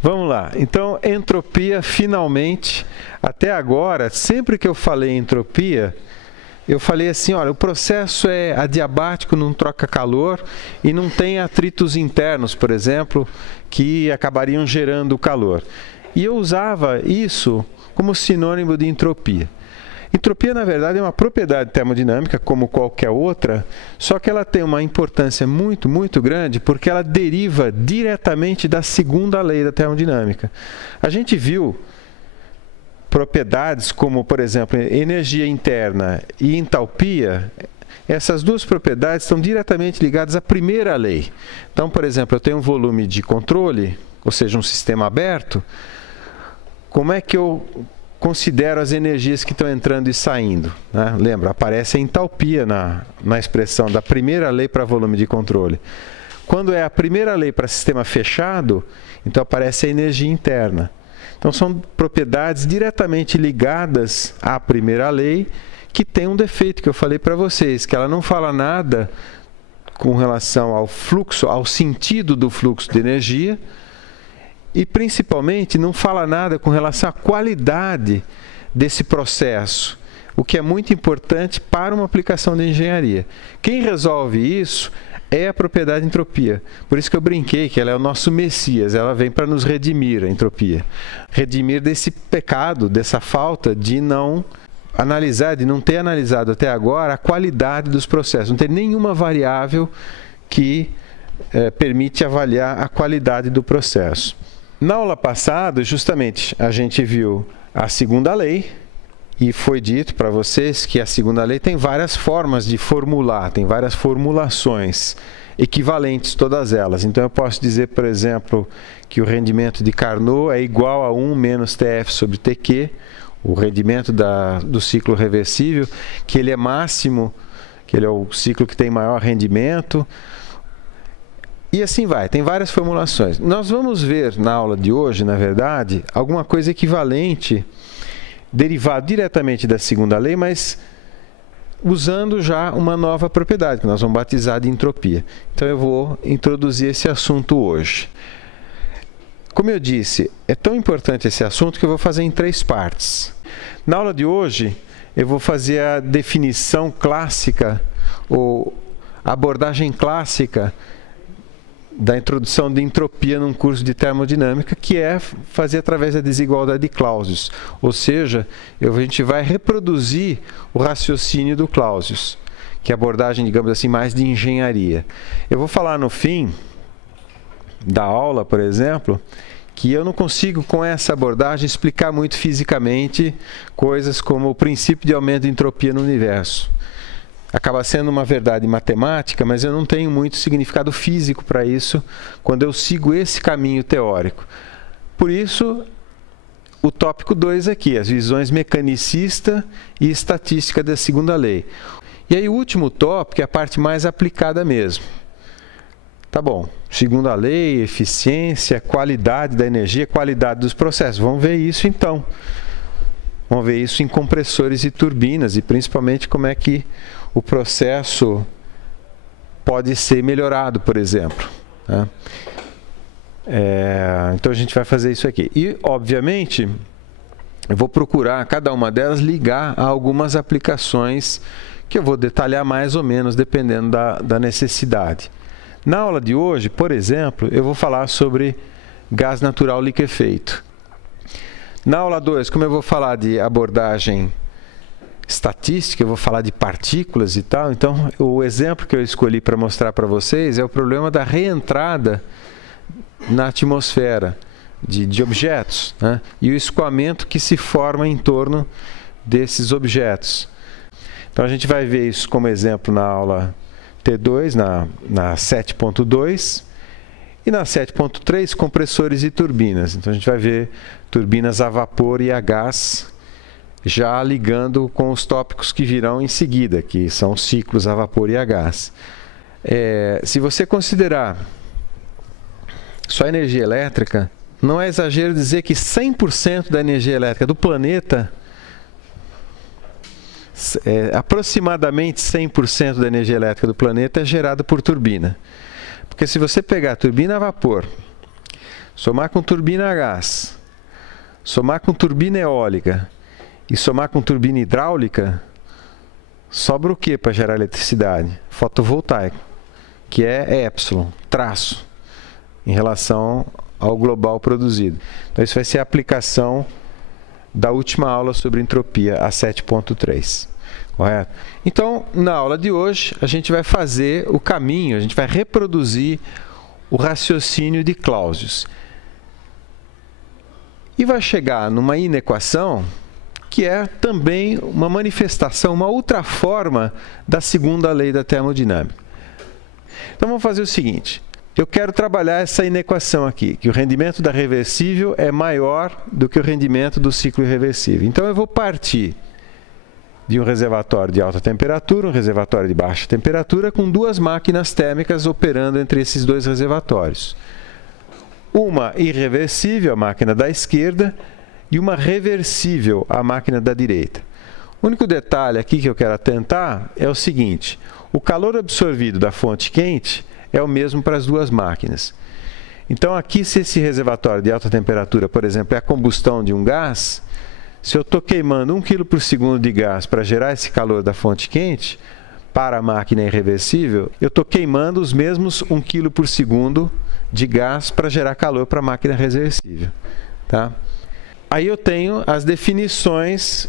Vamos lá. Então, entropia, finalmente, até agora, sempre que eu falei entropia, eu falei assim, olha, o processo é adiabático, não troca calor e não tem atritos internos, por exemplo, que acabariam gerando calor. E eu usava isso como sinônimo de entropia. Entropia, na verdade, é uma propriedade termodinâmica, como qualquer outra, só que ela tem uma importância muito, muito grande, porque ela deriva diretamente da segunda lei da termodinâmica. A gente viu propriedades como, por exemplo, energia interna e entalpia. Essas duas propriedades estão diretamente ligadas à primeira lei. Então, por exemplo, eu tenho um volume de controle, ou seja, um sistema aberto. Como é que eu considero as energias que estão entrando e saindo, né? Lembra, aparece a entalpia na expressão da primeira lei para volume de controle. Quando é a primeira lei para sistema fechado, então aparece a energia interna. Então são propriedades diretamente ligadas à primeira lei, que tem um defeito que eu falei para vocês, que ela não fala nada com relação ao fluxo, ao sentido do fluxo de energia, e principalmente não fala nada com relação à qualidade desse processo, o que é muito importante para uma aplicação de engenharia. Quem resolve isso é a propriedade entropia. Por isso que eu brinquei que ela é o nosso Messias, ela vem para nos redimir, a entropia. Redimir desse pecado, dessa falta de não analisar, de não ter analisado até agora a qualidade dos processos. Não tem nenhuma variável que permite avaliar a qualidade do processo. Na aula passada, justamente, a gente viu a segunda lei e foi dito para vocês que a segunda lei tem várias formas de formular, tem várias formulações equivalentes, todas elas. Então, eu posso dizer, por exemplo, que o rendimento de Carnot é igual a 1 menos TF sobre TQ, o rendimento do ciclo reversível, que ele é máximo, que ele é o ciclo que tem maior rendimento. E assim vai, tem várias formulações. Nós vamos ver na aula de hoje, na verdade, alguma coisa equivalente, derivado diretamente da segunda lei, mas usando já uma nova propriedade, que nós vamos batizar de entropia. Então eu vou introduzir esse assunto hoje. Como eu disse, é tão importante esse assunto que eu vou fazer em 3 partes. Na aula de hoje, eu vou fazer a definição clássica, ou a abordagem clássica da introdução de entropia num curso de termodinâmica, que é fazer através da desigualdade de Clausius. Ou seja, a gente vai reproduzir o raciocínio do Clausius, que é a abordagem, digamos assim, mais de engenharia. Eu vou falar no fim da aula, por exemplo, que eu não consigo, com essa abordagem, explicar muito fisicamente coisas como o princípio de aumento de entropia no universo. Acaba sendo uma verdade matemática, mas eu não tenho muito significado físico para isso quando eu sigo esse caminho teórico. Por isso, o tópico 2 aqui, as visões mecanicista e estatística da segunda lei. E aí o último tópico é a parte mais aplicada mesmo. Tá bom, segunda lei, eficiência, qualidade da energia, qualidade dos processos. Vamos ver isso então. Vamos ver isso em compressores e turbinas e principalmente como é que o processo pode ser melhorado, por exemplo. Né? Então a gente vai fazer isso aqui. E, obviamente, eu vou procurar cada uma delas ligar a algumas aplicações que eu vou detalhar mais ou menos, dependendo da necessidade. Na aula de hoje, por exemplo, eu vou falar sobre gás natural liquefeito. Na aula 2, como eu vou falar de abordagem estatística, eu vou falar de partículas e tal, então o exemplo que eu escolhi para mostrar para vocês é o problema da reentrada na atmosfera de objetos, né? E o escoamento que se forma em torno desses objetos. Então a gente vai ver isso como exemplo na aula T2, na 7.2, e na 7.3, compressores e turbinas. Então a gente vai ver turbinas a vapor e a gás, já ligando com os tópicos que virão em seguida, que são ciclos a vapor e a gás. Se você considerar só a energia elétrica, não é exagero dizer que 100% da energia elétrica do planeta, aproximadamente 100% da energia elétrica do planeta é gerada por turbina. Porque se você pegar a turbina a vapor, somar com turbina a gás, somar com turbina eólica e somar com turbina hidráulica, sobra o que para gerar eletricidade? Fotovoltaico, que é epsilon, traço, em relação ao global produzido. Então, isso vai ser a aplicação da última aula sobre entropia, a 7.3. Correto? Então, na aula de hoje, a gente vai fazer o caminho, a gente vai reproduzir o raciocínio de Clausius. E vai chegar numa inequação que é também uma manifestação, uma outra forma da segunda lei da termodinâmica. Então, vamos fazer o seguinte. Eu quero trabalhar essa inequação aqui, que o rendimento da reversível é maior do que o rendimento do ciclo irreversível. Então, eu vou partir de um reservatório de alta temperatura, um reservatório de baixa temperatura, com duas máquinas térmicas operando entre esses dois reservatórios. Uma irreversível, a máquina da esquerda, e uma reversível, a máquina da direita. O único detalhe aqui que eu quero atentar é o seguinte: o calor absorvido da fonte quente é o mesmo para as duas máquinas. Então, aqui, se esse reservatório de alta temperatura, por exemplo, é a combustão de um gás, se eu estou queimando 1 kg por segundo de gás para gerar esse calor da fonte quente, para a máquina irreversível, eu estou queimando os mesmos 1 kg por segundo de gás para gerar calor para a máquina reversível. Tá? Aí eu tenho as definições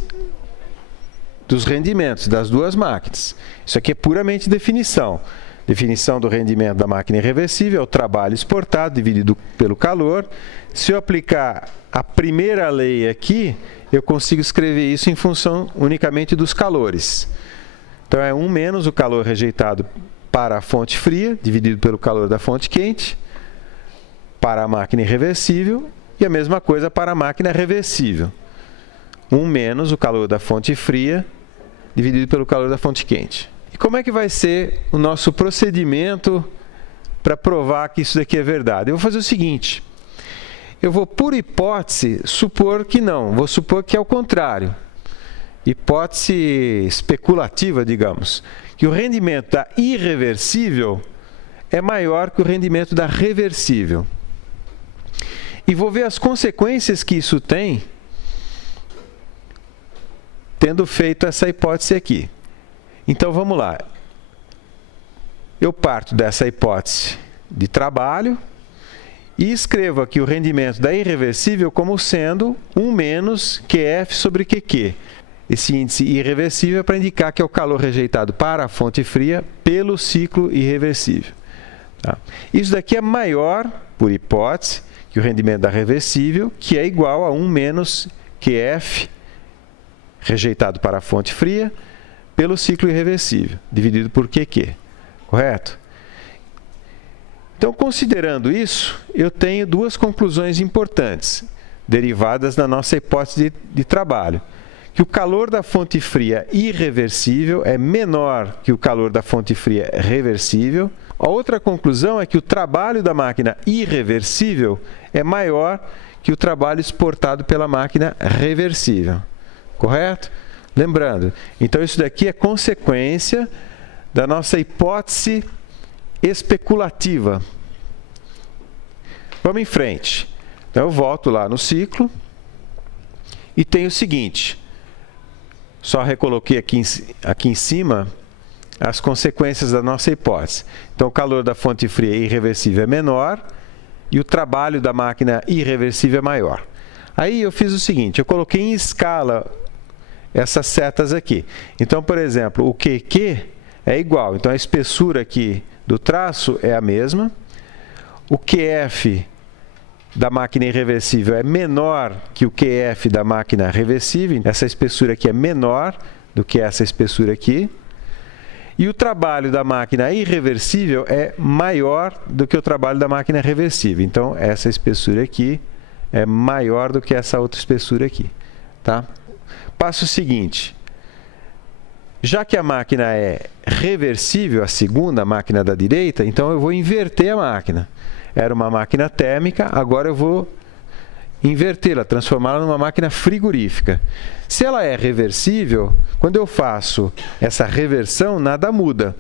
dos rendimentos das duas máquinas. Isso aqui é puramente definição. Definição do rendimento da máquina irreversível é o trabalho exportado dividido pelo calor. Se eu aplicar a primeira lei aqui, eu consigo escrever isso em função unicamente dos calores. Então, é 1 menos o calor rejeitado para a fonte fria, dividido pelo calor da fonte quente, para a máquina irreversível, e a mesma coisa para a máquina reversível. 1 menos o calor da fonte fria, dividido pelo calor da fonte quente. E como é que vai ser o nosso procedimento para provar que isso daqui é verdade? Eu vou fazer o seguinte. Eu vou, por hipótese, supor que não. Vou supor que é o contrário. Hipótese especulativa, digamos. Que o rendimento da irreversível é maior que o rendimento da reversível. E vou ver as consequências que isso tem, tendo feito essa hipótese aqui. Então, vamos lá. Eu parto dessa hipótese de trabalho e escrevo aqui o rendimento da irreversível como sendo 1 menos QF sobre QQ. Esse índice irreversível é para indicar que é o calor rejeitado para a fonte fria pelo ciclo irreversível. Tá? Isso daqui é maior, por hipótese, que o rendimento da reversível, que é igual a 1 menos QF rejeitado para a fonte fria pelo ciclo irreversível, dividido por QQ. Correto? Então, considerando isso, eu tenho duas conclusões importantes, derivadas da nossa hipótese de trabalho. Que o calor da fonte fria irreversível é menor que o calor da fonte fria reversível. A outra conclusão é que o trabalho da máquina irreversível é maior que o trabalho exportado pela máquina reversível. Correto? Lembrando, então isso daqui é consequência da nossa hipótese especulativa. Vamos em frente. Então, eu volto lá no ciclo e tenho o seguinte. Só recoloquei aqui em cima as consequências da nossa hipótese. Então, o calor da fonte fria irreversível é menor e o trabalho da máquina irreversível é maior. Aí eu fiz o seguinte, eu coloquei em escala essas setas aqui. Então, por exemplo, o QQ é igual. Então, a espessura aqui do traço é a mesma. O QF da máquina irreversível é menor que o QF da máquina reversível. Essa espessura aqui é menor do que essa espessura aqui. E o trabalho da máquina irreversível é maior do que o trabalho da máquina reversível. Então, essa espessura aqui é maior do que essa outra espessura aqui. Tá? Passo seguinte. Já que a máquina é reversível, a segunda, a máquina da direita, então eu vou inverter a máquina. Era uma máquina térmica, agora eu vou invertê-la, transformá-la numa máquina frigorífica. Se ela é reversível, quando eu faço essa reversão, nada muda.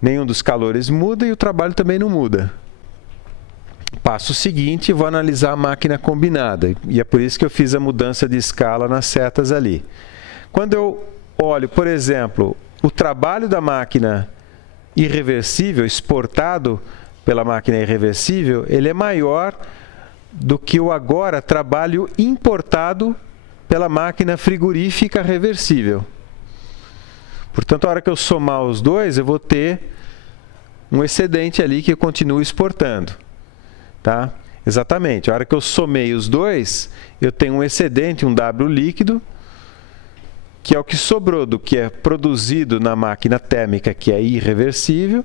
Nenhum dos calores muda e o trabalho também não muda. Passo seguinte, vou analisar a máquina combinada. E é por isso que eu fiz a mudança de escala nas setas ali. Quando eu olho, por exemplo, o trabalho da máquina irreversível, exportado pela máquina irreversível, ele é maior do que o agora trabalho importado pela máquina frigorífica reversível. Portanto, a hora que eu somar os dois, eu vou ter um excedente ali que eu continuo exportando. Tá? Exatamente. A hora que eu somei os dois, eu tenho um excedente, um W líquido, que é o que sobrou do que é produzido na máquina térmica, que é irreversível,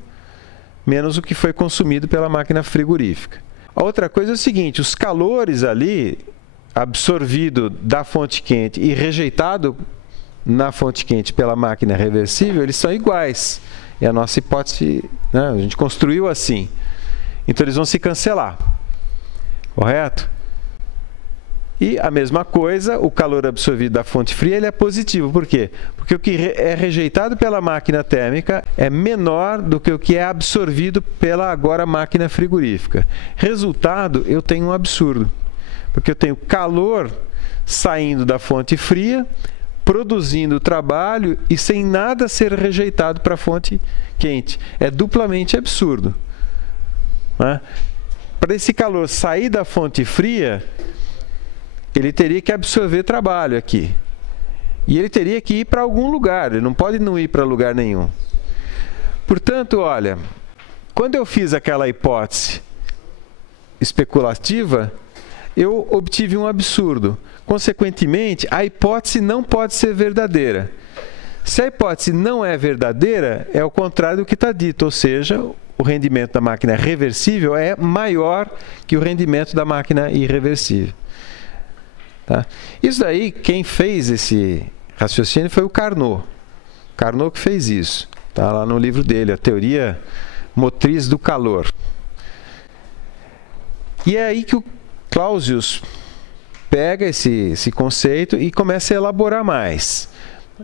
menos o que foi consumido pela máquina frigorífica. A outra coisa é o seguinte, os calores ali, absorvido da fonte quente e rejeitado na fonte quente pela máquina reversível, eles são iguais. É a nossa hipótese, né? A gente construiu assim. Então eles vão se cancelar. Correto? E a mesma coisa, o calor absorvido da fonte fria ele é positivo. Por quê? Porque o que é rejeitado pela máquina térmica é menor do que o que é absorvido pela agora máquina frigorífica. Resultado, eu tenho um absurdo. Porque eu tenho calor saindo da fonte fria, produzindo o trabalho e sem nada ser rejeitado para a fonte quente. É duplamente absurdo. Né? Para esse calor sair da fonte fria, ele teria que absorver trabalho aqui. E ele teria que ir para algum lugar, ele não pode não ir para lugar nenhum. Portanto, olha, quando eu fiz aquela hipótese especulativa, eu obtive um absurdo. Consequentemente, a hipótese não pode ser verdadeira. Se a hipótese não é verdadeira, é o contrário do que está dito, ou seja, o rendimento da máquina reversível é maior que o rendimento da máquina irreversível. Tá? Isso daí, quem fez esse raciocínio foi o Carnot. Carnot que fez isso. Está lá no livro dele, A Teoria Motriz do Calor. E é aí que o Clausius pega esse conceito e começa a elaborar mais.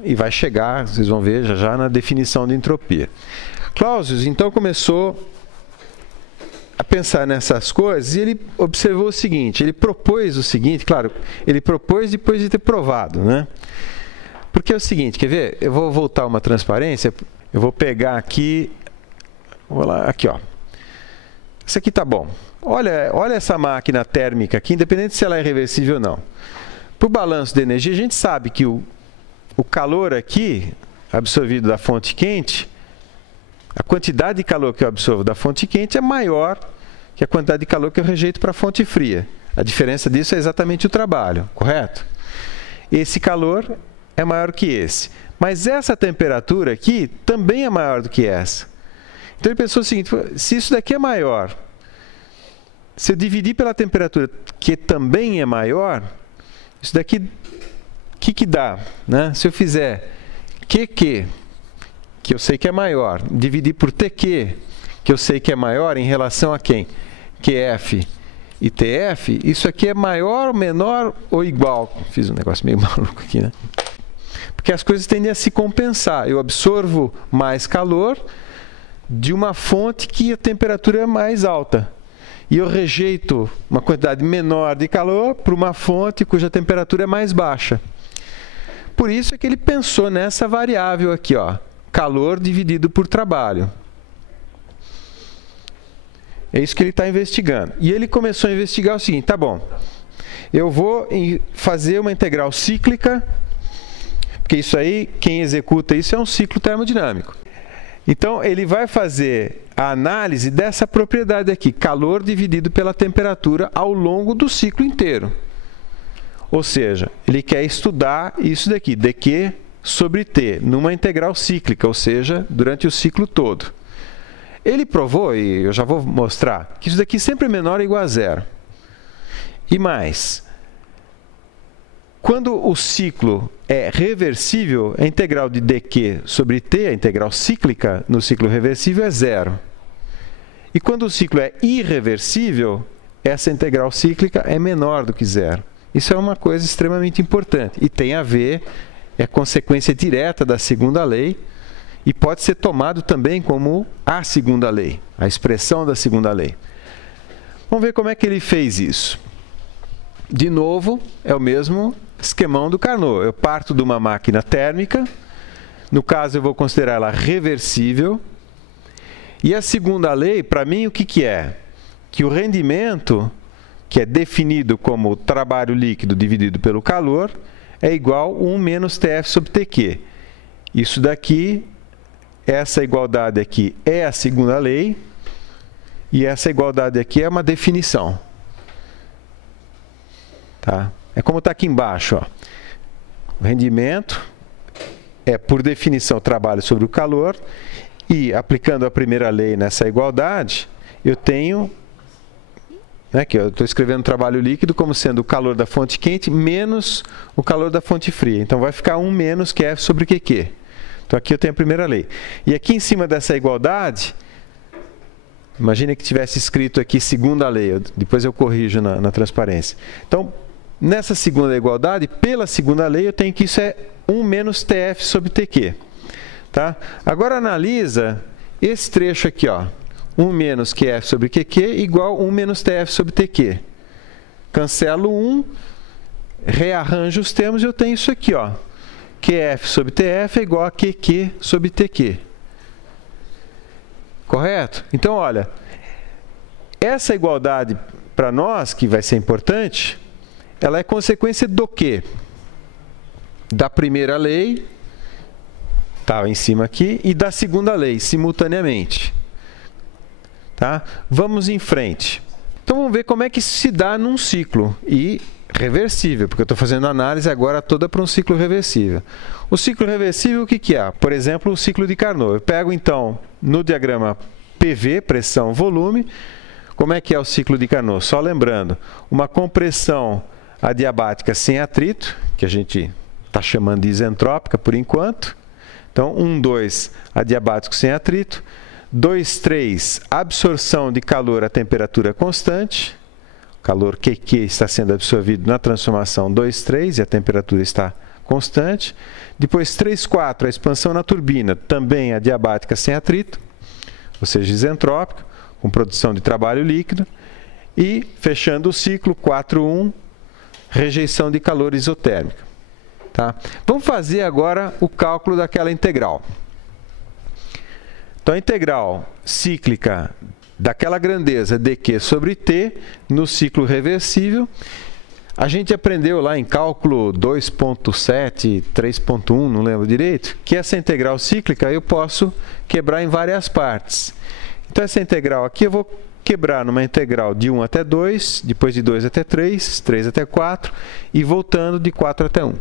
E vai chegar, vocês vão ver já na definição de entropia. Clausius, então, começou a pensar nessas coisas e ele observou o seguinte, ele propôs o seguinte, claro, ele propôs depois de ter provado, né? Porque é o seguinte, quer ver? Eu vou voltar uma transparência, eu vou pegar aqui, vou lá, aqui, ó. Isso aqui tá bom. Olha essa máquina térmica aqui, independente se ela é reversível ou não. Para o balanço de energia, a gente sabe que o calor aqui, absorvido da fonte quente, a quantidade de calor que eu absorvo da fonte quente é maior que a quantidade de calor que eu rejeito para a fonte fria. A diferença disso é exatamente o trabalho, correto? Esse calor é maior que esse. Mas essa temperatura aqui também é maior do que essa. Então ele pensou o seguinte, se isso daqui é maior, se eu dividir pela temperatura que também é maior, isso daqui, o que dá? Né? Se eu fizer QQ, que eu sei que é maior, dividir por TQ, que eu sei que é maior em relação a quem? QF e TF, isso aqui é maior, menor ou igual? Fiz um negócio meio maluco aqui, né? Porque as coisas tendem a se compensar. Eu absorvo mais calor de uma fonte que a temperatura é mais alta. E eu rejeito uma quantidade menor de calor para uma fonte cuja temperatura é mais baixa. Por isso é que ele pensou nessa variável aqui, ó, calor dividido por trabalho. É isso que ele está investigando. E ele começou a investigar o seguinte, tá bom, eu vou fazer uma integral cíclica, porque isso aí, quem executa isso é um ciclo termodinâmico. Então, ele vai fazer a análise dessa propriedade aqui, calor dividido pela temperatura ao longo do ciclo inteiro. Ou seja, ele quer estudar isso daqui, dQ sobre T, numa integral cíclica, ou seja, durante o ciclo todo. Ele provou, e eu já vou mostrar, que isso daqui sempre é menor ou igual a zero. E mais, quando o ciclo é reversível, a integral de dQ sobre T, a integral cíclica no ciclo reversível, é zero. E quando o ciclo é irreversível, essa integral cíclica é menor do que zero. Isso é uma coisa extremamente importante e tem a ver, é consequência direta da segunda lei e pode ser tomado também como a segunda lei, a expressão da segunda lei. Vamos ver como é que ele fez isso. De novo, é o mesmo esquemão do Carnot. Eu parto de uma máquina térmica, no caso eu vou considerar ela reversível. E a segunda lei, para mim, o que é? Que o rendimento, que é definido como trabalho líquido dividido pelo calor, é igual a 1 menos TF sobre TQ. Isso daqui, essa igualdade aqui é a segunda lei, e essa igualdade aqui é uma definição. Tá? É como está aqui embaixo. Ó. O rendimento é, por definição, trabalho sobre o calor, e aplicando a primeira lei nessa igualdade, eu tenho, né, que eu estou escrevendo trabalho líquido como sendo o calor da fonte quente menos o calor da fonte fria. Então vai ficar 1 menos QF sobre QQ. Então aqui eu tenho a primeira lei. E aqui em cima dessa igualdade, imagine que tivesse escrito aqui segunda lei, depois eu corrijo na transparência. Então, nessa segunda igualdade, pela segunda lei, eu tenho que isso é 1 menos TF sobre TQ. Tá? Agora analisa esse trecho aqui, ó, 1 menos QF sobre QQ igual 1 menos TF sobre TQ. Cancelo 1, rearranjo os termos e eu tenho isso aqui, ó, QF sobre TF é igual a QQ sobre TQ. Correto? Então, olha, essa igualdade para nós, que vai ser importante, ela é consequência do quê? Da primeira lei, tá em cima aqui, e da segunda lei, simultaneamente. Tá? Vamos em frente. Então, vamos ver como é que isso se dá num ciclo e reversível, porque eu estou fazendo análise agora toda para um ciclo reversível. O ciclo reversível, o que é? Por exemplo, o ciclo de Carnot. Eu pego, então, no diagrama PV, pressão, volume, como é que é o ciclo de Carnot? Só lembrando, uma compressão adiabática sem atrito, que a gente está chamando de isentrópica por enquanto. Então, 1, 2, adiabático sem atrito. 2, 3, absorção de calor a temperatura constante. O calor QQ está sendo absorvido na transformação 2, 3 e a temperatura está constante. Depois, 3, 4, a expansão na turbina, também adiabática sem atrito, ou seja, isentrópica, com produção de trabalho líquido. E, fechando o ciclo, 4, 1, rejeição de calor isotérmica. Tá? Vamos fazer agora o cálculo daquela integral. Então, a integral cíclica daquela grandeza dQ sobre T no ciclo reversível, a gente aprendeu lá em cálculo 2.7, 3.1, não lembro direito, que essa integral cíclica eu posso quebrar em várias partes. Então, essa integral aqui eu vou quebrar numa integral de 1 até 2, depois de 2 até 3, 3 até 4 e voltando de 4 até 1.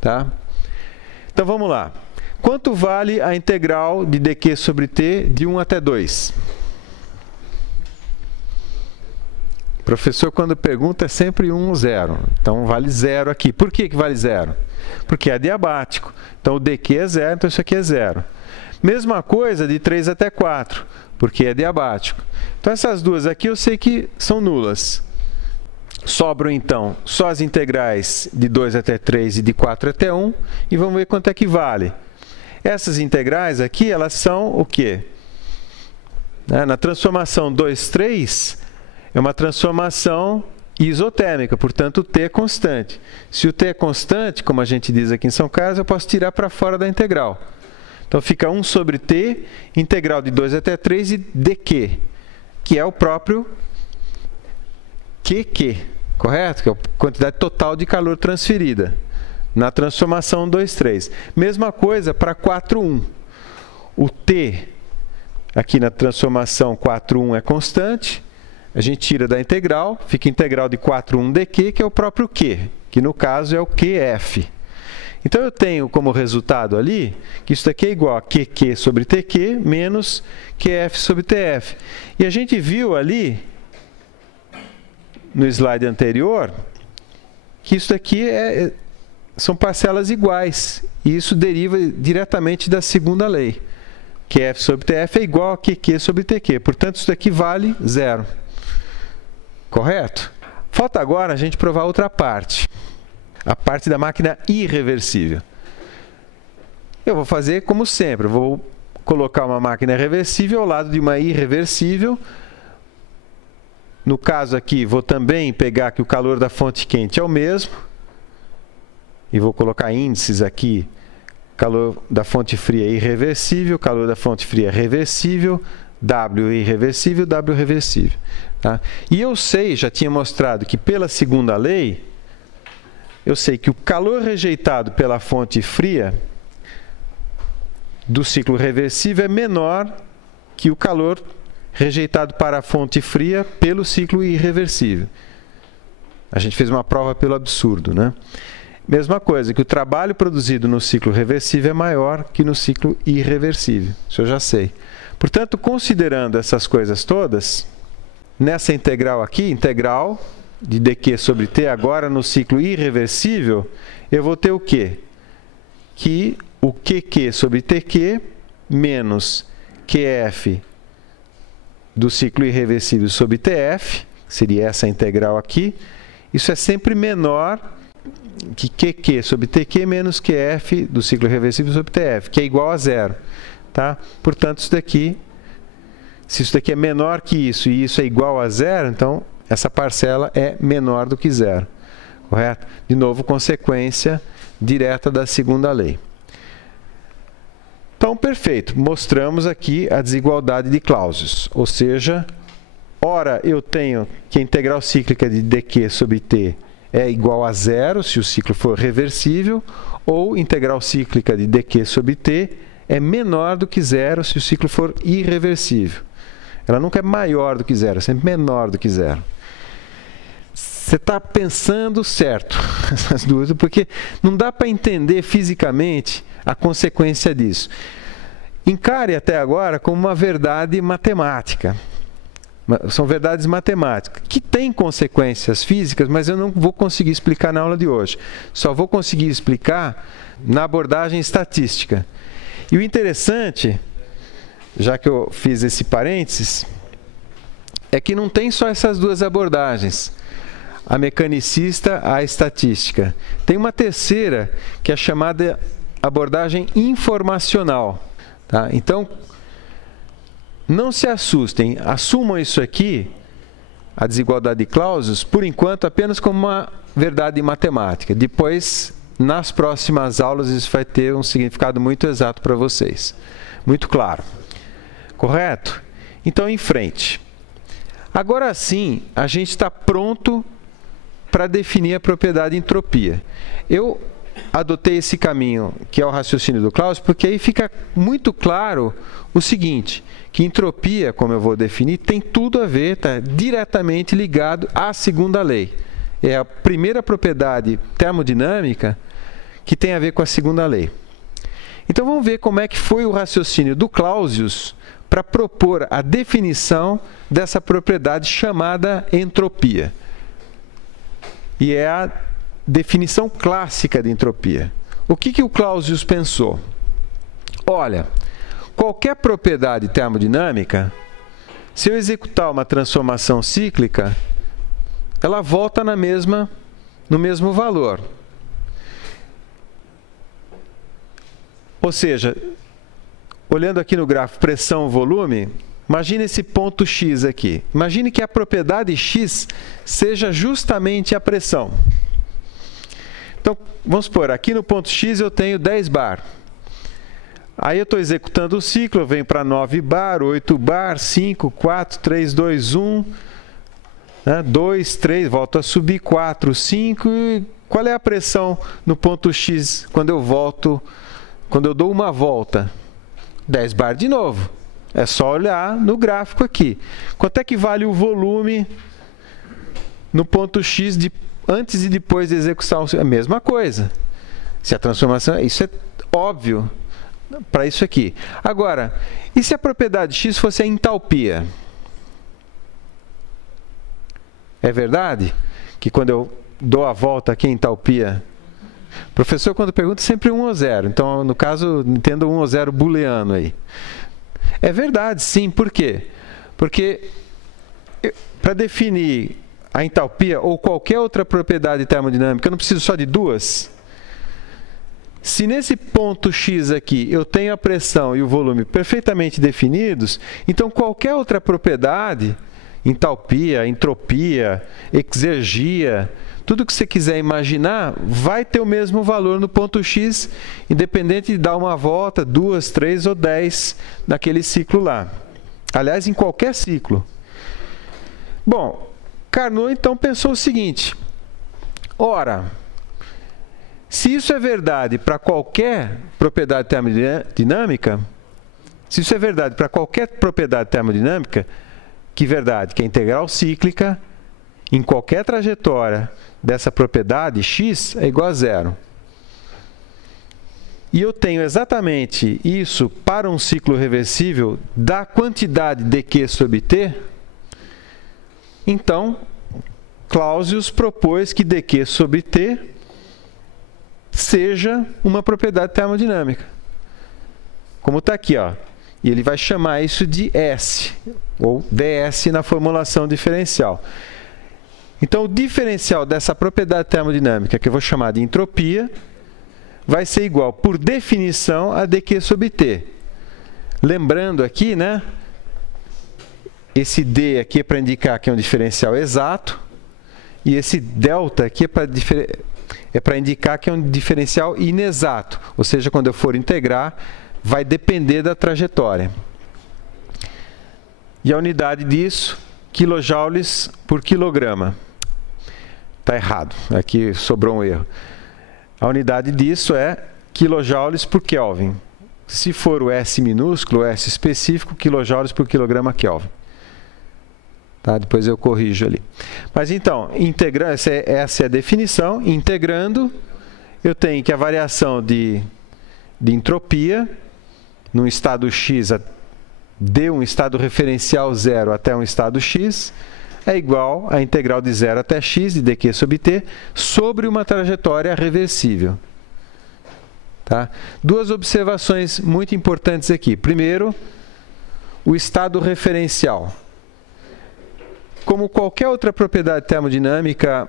Tá? Então, vamos lá. Quanto vale a integral de dQ sobre T de 1 até 2? O professor, quando pergunta, é sempre 1, 0. Então, vale 0 aqui. Por que vale 0? Porque é adiabático. Então, o dQ é 0, então isso aqui é 0. Mesma coisa de 3 até 4, porque é adiabático. Então, essas duas aqui eu sei que são nulas. Sobram, então, só as integrais de 2 até 3 e de 4 até 1. E vamos ver quanto é que vale. Essas integrais aqui, elas são o quê? Na transformação 2, 3, é uma transformação isotérmica, portanto, o T é constante. Se o T é constante, como a gente diz aqui em São Carlos, eu posso tirar para fora da integral. Então, fica 1 sobre T, integral de 2 até 3 e dQ, que é o próprio QQ, correto? Que é a quantidade total de calor transferida na transformação 2, 3. Mesma coisa para 4, 1. O T, aqui na transformação 4, 1 é constante, a gente tira da integral, fica integral de 4, 1 dQ, que é o próprio Q, que no caso é o QF. Então, eu tenho como resultado ali que isso daqui é igual a QQ sobre TQ menos QF sobre TF. E a gente viu ali, no slide anterior, que isso daqui são parcelas iguais. E isso deriva diretamente da segunda lei. QF sobre TF é igual a QQ sobre TQ. Portanto, isso daqui vale 0. Correto? Falta agora a gente provar outra parte. A parte da máquina irreversível. Eu vou fazer como sempre. Eu vou colocar uma máquina reversível ao lado de uma irreversível. No caso aqui, vou também pegar que o calor da fonte quente é o mesmo. E vou colocar índices aqui. Calor da fonte fria é irreversível, calor da fonte fria é reversível, W irreversível, W reversível. Tá? E eu sei, já tinha mostrado que pela segunda lei, eu sei que o calor rejeitado pela fonte fria do ciclo reversível é menor que o calor rejeitado para a fonte fria pelo ciclo irreversível. A gente fez uma prova pelo absurdo, né? Mesma coisa, que o trabalho produzido no ciclo reversível é maior que no ciclo irreversível. Isso eu já sei. Portanto, considerando essas coisas todas, nessa integral aqui, integral de dq sobre t, agora no ciclo irreversível, eu vou ter o quê? Que o qq sobre tq menos qf do ciclo irreversível sobre tf, seria essa integral aqui, isso é sempre menor que qq sobre tq menos qf do ciclo irreversível sobre tf, que é igual a zero. Tá? Portanto, isso daqui, se isso daqui é menor que isso e isso é igual a zero, então essa parcela é menor do que zero. Correto? De novo, consequência direta da segunda lei. Então, perfeito. Mostramos aqui a desigualdade de Clausius. Ou seja, ora eu tenho que a integral cíclica de dq sobre t é igual a zero, se o ciclo for reversível, ou integral cíclica de dq sobre t é menor do que zero, se o ciclo for irreversível. Ela nunca é maior do que zero, é sempre menor do que zero. Você está pensando certo, essas duas, porque não dá para entender fisicamente a consequência disso. Encare até agora como uma verdade matemática. São verdades matemáticas, que têm consequências físicas, mas eu não vou conseguir explicar na aula de hoje. Só vou conseguir explicar na abordagem estatística. E o interessante, já que eu fiz esse parênteses, é que não tem só essas duas abordagens. A mecanicista, a estatística. Tem uma terceira, que é chamada abordagem informacional. Tá? Então, não se assustem, assumam isso aqui, a desigualdade de Clausius, por enquanto, apenas como uma verdade matemática. Depois, nas próximas aulas, isso vai ter um significado muito exato para vocês. Muito claro. Correto? Então, em frente. Agora sim, a gente está pronto para definir a propriedade entropia. Eu adotei esse caminho, que é o raciocínio do Clausius, porque aí fica muito claro o seguinte, que entropia, como eu vou definir, tem tudo a ver, está diretamente ligado à segunda lei. É a primeira propriedade termodinâmica que tem a ver com a segunda lei. Então vamos ver como é que foi o raciocínio do Clausius para propor a definição dessa propriedade chamada entropia. E é a definição clássica de entropia. O que o Clausius pensou? Olha, qualquer propriedade termodinâmica, se eu executar uma transformação cíclica, ela volta no mesmo valor. Ou seja, olhando aqui no gráfico pressão-volume, imagine esse ponto X aqui. Imagine que a propriedade X seja justamente a pressão. Então, vamos supor, aqui no ponto X eu tenho 10 bar. Aí eu estou executando o ciclo, eu venho para 9 bar, 8 bar, 5, 4, 3, 2, 1, né? 2, 3, volto a subir, 4, 5. E qual é a pressão no ponto X quando eu volto, quando eu dou uma volta? 10 bar de novo. É só olhar no gráfico aqui. Quanto é que vale o volume no ponto X antes e depois de execução? A mesma coisa. Se a transformação... Isso é óbvio para isso aqui. Agora, e se a propriedade X fosse a entalpia? É verdade que quando eu dou a volta aqui, a entalpia... O professor, quando pergunta, sempre 1 ou 0. Então, no caso, entenda 1 ou 0 booleano aí. É verdade, sim. Por quê? Porque para definir a entalpia ou qualquer outra propriedade termodinâmica, eu não preciso só de duas. Se nesse ponto X aqui eu tenho a pressão e o volume perfeitamente definidos, então qualquer outra propriedade entalpia, entropia, exergia, tudo que você quiser imaginar vai ter o mesmo valor no ponto X, independente de dar uma volta, 2, 3 ou 10 naquele ciclo lá. Aliás, em qualquer ciclo. Bom, Carnot então pensou o seguinte: ora, se isso é verdade para qualquer propriedade termodinâmica, se isso é verdade para qualquer propriedade termodinâmica, que verdade? Que a integral cíclica em qualquer trajetória dessa propriedade x é igual a zero. E eu tenho exatamente isso para um ciclo reversível da quantidade de Q sobre T. Então, Clausius propôs que dq sobre T seja uma propriedade termodinâmica. Como está aqui, ó. E ele vai chamar isso de S, ou ds na formulação diferencial. Então, o diferencial dessa propriedade termodinâmica, que eu vou chamar de entropia, vai ser igual, por definição, a dq sobre T. Lembrando aqui, né? Esse D aqui é para indicar que é um diferencial exato, e esse delta aqui é para indicar que é um diferencial inexato, ou seja, quando eu for integrar, vai depender da trajetória. E a unidade disso, quilojoules por quilograma. Está errado, aqui sobrou um erro. A unidade disso é quilojoules por Kelvin. Se for o S minúsculo, o S específico, quilojoules por quilograma Kelvin. Tá? Depois eu corrijo ali. Mas então, integrando, essa é a definição. Integrando, eu tenho que a variação de entropia num estado X de um estado referencial zero até um estado X é igual à integral de 0 até x de dq sobre t sobre uma trajetória reversível. Tá? Duas observações muito importantes aqui. Primeiro, o estado referencial. Como qualquer outra propriedade termodinâmica,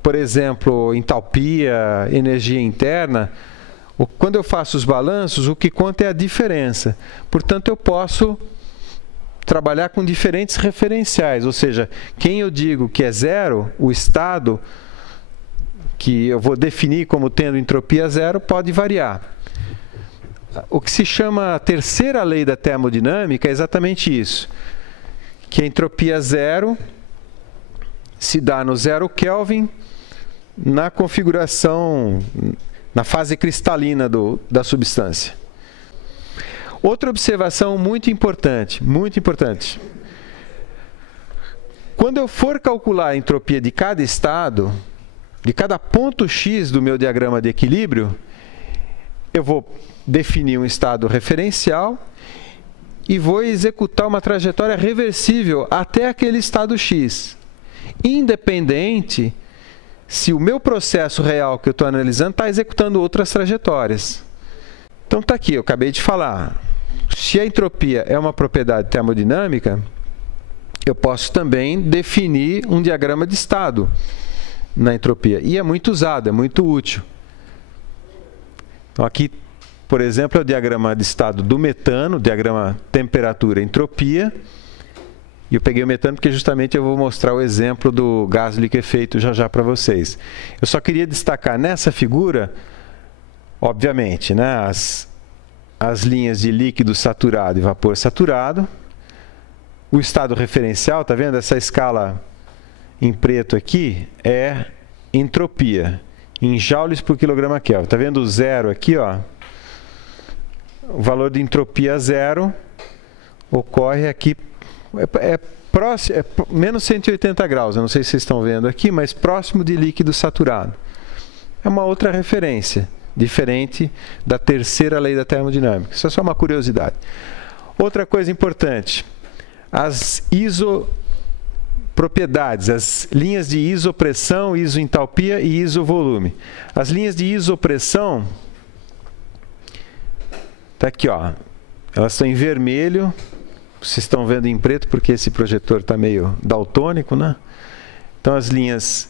por exemplo, entalpia, energia interna, quando eu faço os balanços, o que conta é a diferença. Portanto, eu posso trabalhar com diferentes referenciais, ou seja, quem eu digo que é zero, o estado que eu vou definir como tendo entropia zero, pode variar. O que se chama a terceira lei da termodinâmica é exatamente isso, que a entropia zero se dá no 0 Kelvin na configuração, na fase cristalina da substância. Outra observação muito importante, muito importante. Quando eu for calcular a entropia de cada estado, de cada ponto X do meu diagrama de equilíbrio, eu vou definir um estado referencial e vou executar uma trajetória reversível até aquele estado X, independente se o meu processo real que eu estou analisando está executando outras trajetórias. Então está aqui, eu acabei de falar. Se a entropia é uma propriedade termodinâmica, eu posso também definir um diagrama de estado na entropia. E é muito usado, é muito útil. Então aqui, por exemplo, é o diagrama de estado do metano, diagrama temperatura-entropia. E eu peguei o metano porque justamente eu vou mostrar o exemplo do gás liquefeito já para vocês. Eu só queria destacar nessa figura, obviamente, né, as linhas de líquido saturado e vapor saturado. O estado referencial, tá vendo? Essa escala em preto aqui é entropia, em joules por quilograma Kelvin. Tá vendo o zero aqui, ó? O valor de entropia zero ocorre aqui, próximo, menos 180 graus, eu não sei se vocês estão vendo aqui, mas próximo de líquido saturado. É uma outra referência, diferente da terceira lei da termodinâmica. Isso é só uma curiosidade. Outra coisa importante, as isopropriedades, as linhas de isopressão, isoentalpia e isovolume. As linhas de isopressão, está aqui, ó, elas estão em vermelho, vocês estão vendo em preto porque esse projetor está meio daltônico, né? Então as linhas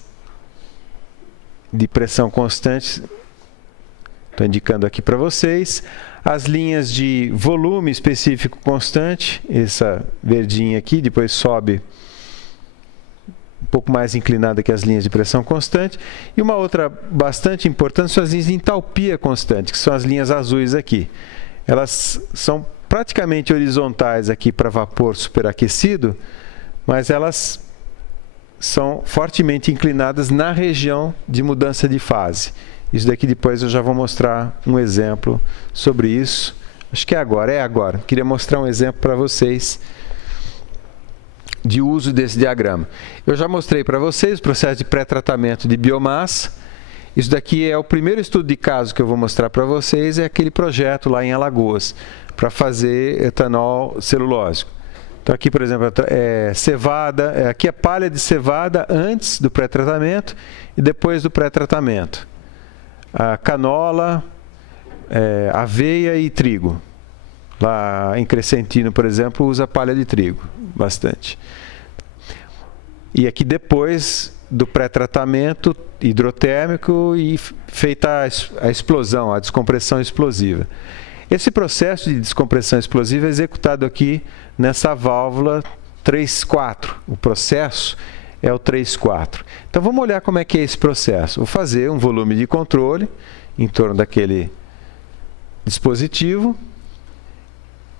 de pressão constante Estou indicando aqui para vocês. As linhas de volume específico constante, essa verdinha aqui, depois sobe um pouco mais inclinada que as linhas de pressão constante. E uma outra bastante importante são as linhas de entalpia constante, que são as linhas azuis aqui. Elas são praticamente horizontais aqui para vapor superaquecido, mas elas são fortemente inclinadas na região de mudança de fase. Isso daqui depois eu já vou mostrar um exemplo sobre isso. Acho que é agora. Queria mostrar um exemplo para vocês de uso desse diagrama. Eu já mostrei para vocês o processo de pré-tratamento de biomassa. Isso daqui é o primeiro estudo de caso que eu vou mostrar para vocês, é aquele projeto lá em Alagoas, para fazer etanol celulósico. Então aqui, por exemplo, é cevada, aqui é palha de cevada antes do pré-tratamento e depois do pré-tratamento. A canola, aveia e trigo. Lá em Crescentino, por exemplo, usa palha de trigo, bastante. E aqui depois do pré-tratamento hidrotérmico e feita a explosão, a descompressão explosiva. Esse processo de descompressão explosiva é executado aqui nessa válvula 3-4. O processo é o 3-4. Então vamos olhar como é que é esse processo. Vou fazer um volume de controle em torno daquele dispositivo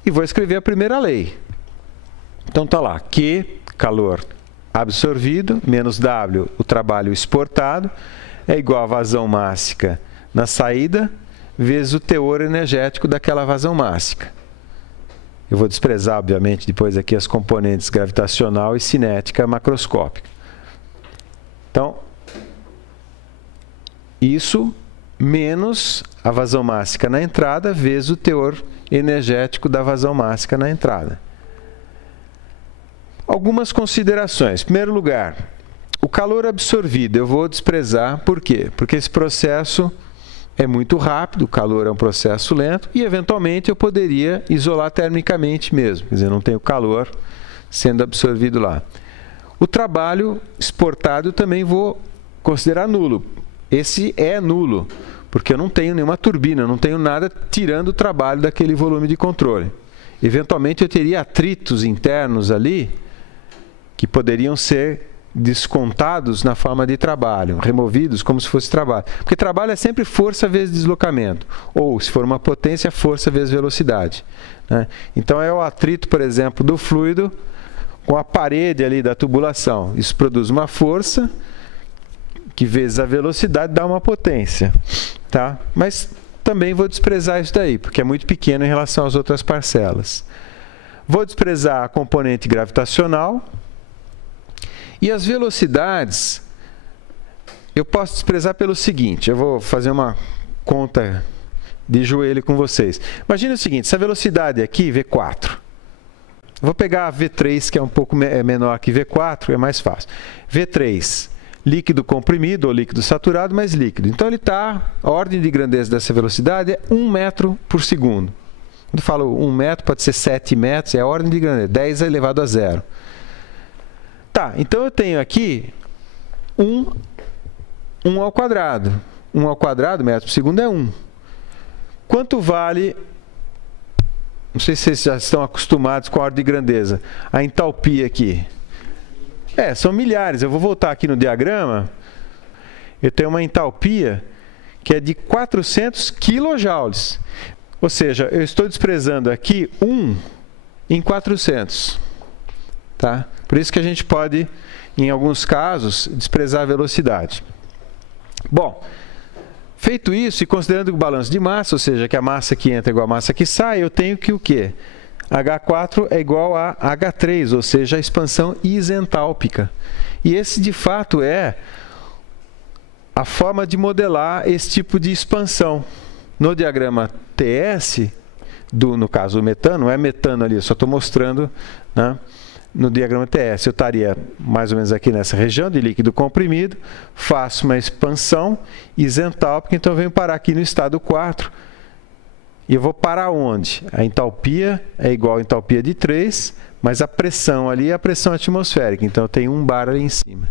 e vou escrever a primeira lei. Então está lá, Q, calor absorvido, menos W, o trabalho exportado, é igual a vazão mássica na saída, vezes o teor energético daquela vazão mássica. Eu vou desprezar, obviamente, depois aqui as componentes gravitacional e cinética macroscópica. Então, isso menos a vazão mássica na entrada, vezes o teor energético da vazão mássica na entrada. Algumas considerações. Em primeiro lugar, o calor absorvido eu vou desprezar. Por quê? Porque esse processo é muito rápido, o calor é um processo lento e, eventualmente, eu poderia isolar termicamente mesmo. Quer dizer, não tenho calor sendo absorvido lá. O trabalho exportado eu também vou considerar nulo. Esse é nulo, porque eu não tenho nenhuma turbina, não tenho nada tirando o trabalho daquele volume de controle. Eventualmente, eu teria atritos internos ali que poderiam ser descontados na forma de trabalho, removidos como se fosse trabalho. Porque trabalho é sempre força vezes deslocamento, ou, se for uma potência, força vezes velocidade, né? Então, é o atrito, por exemplo, do fluido com a parede ali da tubulação. Isso produz uma força que, vezes a velocidade, dá uma potência, tá? Mas também vou desprezar isso daí, porque é muito pequeno em relação às outras parcelas. Vou desprezar a componente gravitacional. E as velocidades, eu posso desprezar pelo seguinte, eu vou fazer uma conta de joelho com vocês. Imagina o seguinte, essa velocidade aqui, V4. Vou pegar a V3, que é um pouco menor que V4, é mais fácil. V3, líquido comprimido ou líquido saturado, mas líquido. Então, ele está, a ordem de grandeza dessa velocidade é 1 metro por segundo. Quando eu falo 1 metro, pode ser 7 metros, é a ordem de grandeza, 10 elevado a 0. Tá, então eu tenho aqui 1 ao quadrado. 1 ao quadrado, metro por segundo, é 1. Quanto vale, não sei se vocês já estão acostumados com a ordem de grandeza, a entalpia aqui? São milhares. Eu vou voltar aqui no diagrama. Eu tenho uma entalpia que é de 400 kJ. Ou seja, eu estou desprezando aqui 1 em 400. Tá? Por isso que a gente pode, em alguns casos, desprezar a velocidade. Bom, feito isso, e considerando o balanço de massa, ou seja, que a massa que entra é igual a massa que sai, eu tenho que o quê? H4 é igual a H3, ou seja, a expansão isentálpica. E esse, de fato, é a forma de modelar esse tipo de expansão. No diagrama TS, no caso do metano, não é metano ali, eu só estou mostrando, né? No diagrama TS, eu estaria mais ou menos aqui nessa região de líquido comprimido, faço uma expansão isentálpica, então eu venho parar aqui no estado 4. E eu vou parar onde? A entalpia é igual a entalpia de 3, mas a pressão ali é a pressão atmosférica, então eu tenho 1 bar ali em cima.